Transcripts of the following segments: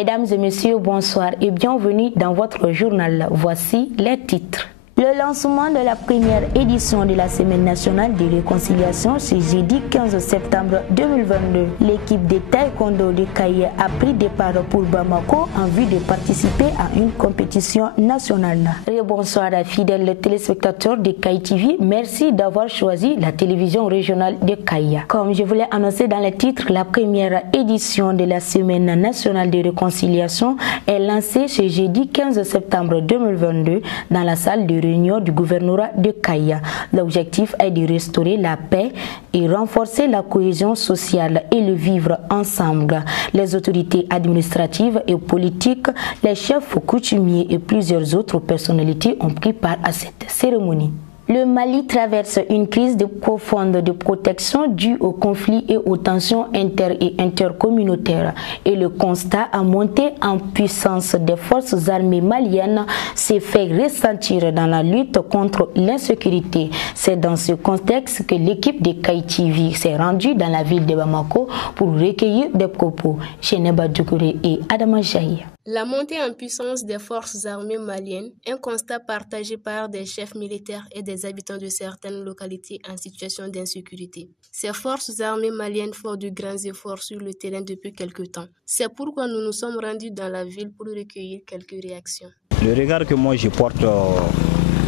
Mesdames et messieurs, bonsoir et bienvenue dans votre journal. Voici les titres. Le lancement de la première édition de la Semaine nationale de réconciliation ce jeudi 15 septembre 2022. L'équipe de taekwondo de Kaye a pris départ pour Bamako en vue de participer à une compétition nationale. Bonsoir fidèles téléspectateurs de Kaye TV, merci d'avoir choisi la télévision régionale de Kaye. Comme je vous l'ai annoncé dans les titres, la première édition de la Semaine nationale de réconciliation est lancée ce jeudi 15 septembre 2022 dans la salle de réunion du gouvernorat de Kaye. L'objectif est de restaurer la paix et renforcer la cohésion sociale et le vivre ensemble. Les autorités administratives et politiques, les chefs coutumiers et plusieurs autres personnalités ont pris part à cette cérémonie. Le Mali traverse une crise profonde de protection due aux conflits et aux tensions inter- et intercommunautaires. Et le constat à monter en puissance des forces armées maliennes s'est fait ressentir dans la lutte contre l'insécurité. C'est dans ce contexte que l'équipe de Kaye TV s'est rendue dans la ville de Bamako pour recueillir des propos. Cheneba Djoukouré et Adama Jaï. La montée en puissance des forces armées maliennes, un constat partagé par des chefs militaires et des habitants de certaines localités en situation d'insécurité. Ces forces armées maliennes font de grands efforts sur le terrain depuis quelque temps. C'est pourquoi nous nous sommes rendus dans la ville pour recueillir quelques réactions. Le regard que moi je porte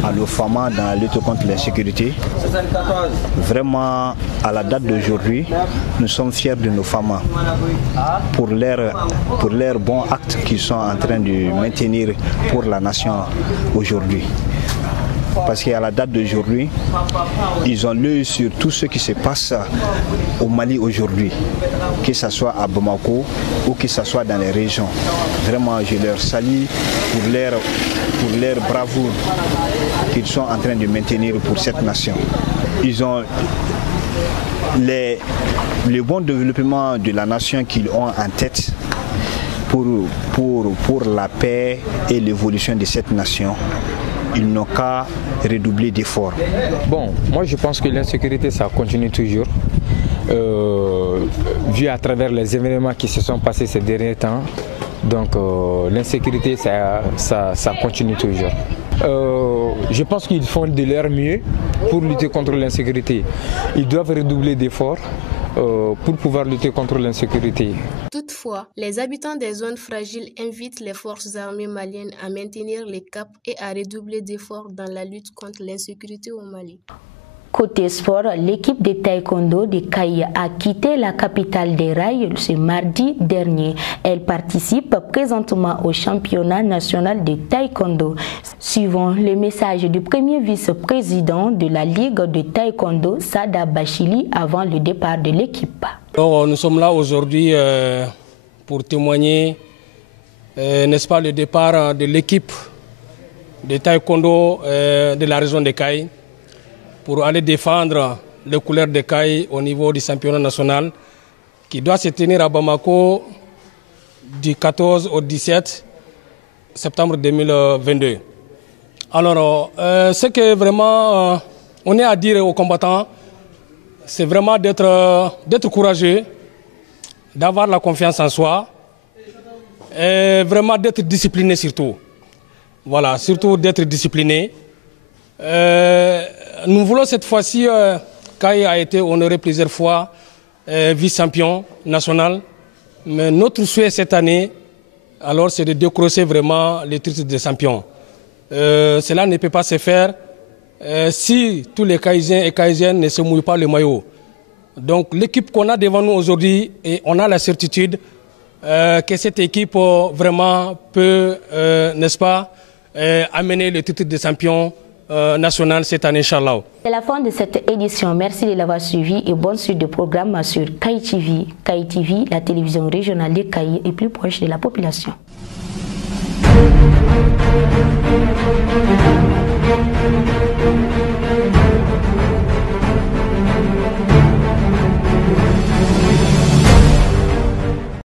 à nos femmes dans la lutte contre l'insécurité, vraiment à la date d'aujourd'hui, nous sommes fiers de nos femmes pour leurs bons actes qu'ils sont en train de maintenir pour la nation aujourd'hui. Parce qu'à la date d'aujourd'hui, ils ont l'œil sur tout ce qui se passe au Mali aujourd'hui, que ce soit à Bamako ou que ce soit dans les régions. Vraiment, je leur salue pour leur bravoure qu'ils sont en train de maintenir pour cette nation. Ils ont le bon développement de la nation qu'ils ont en tête pour la paix et l'évolution de cette nation. Ils n'ont qu'à redoubler d'efforts. Bon, moi je pense que l'insécurité ça continue toujours. Vu à travers les événements qui se sont passés ces derniers temps, donc l'insécurité ça continue toujours. Je pense qu'ils font de leur mieux pour lutter contre l'insécurité. Ils doivent redoubler d'efforts pour pouvoir lutter contre l'insécurité. Toutefois, les habitants des zones fragiles invitent les forces armées maliennes à maintenir les caps et à redoubler d'efforts dans la lutte contre l'insécurité au Mali. Côté sport, l'équipe de taekwondo de Kaye a quitté la capitale des rails ce mardi dernier. Elle participe présentement au championnat national de taekwondo. Suivant le message du premier vice-président de la Ligue de taekwondo, Sada Bachili, avant le départ de l'équipe. Alors, nous sommes là aujourd'hui pour témoigner, n'est-ce pas, le départ de l'équipe de taekwondo de la région de Kaye, pour aller défendre les couleurs de Kaye au niveau du championnat national qui doit se tenir à Bamako du 14 au 17 septembre 2022. Alors, ce que vraiment on est à dire aux combattants, c'est vraiment d'être courageux, d'avoir la confiance en soi et vraiment d'être discipliné surtout. Voilà, surtout d'être discipliné. Nous voulons cette fois-ci, Kaye a été honoré plusieurs fois vice-champion national, mais notre souhait cette année, alors, c'est de décrocher vraiment le titre de champion. Cela ne peut pas se faire si tous les Kayésiens et Kayésiennes ne se mouillent pas le maillot. Donc l'équipe qu'on a devant nous aujourd'hui, et on a la certitude que cette équipe vraiment peut, n'est-ce pas, amener le titre de champion national cette année, Inch'Allah. C'est la fin de cette édition. Merci de l'avoir suivi et bonne suite de programmes sur Kaye TV. Kaye TV, la télévision régionale de Kaye est plus proche de la population. Thank you.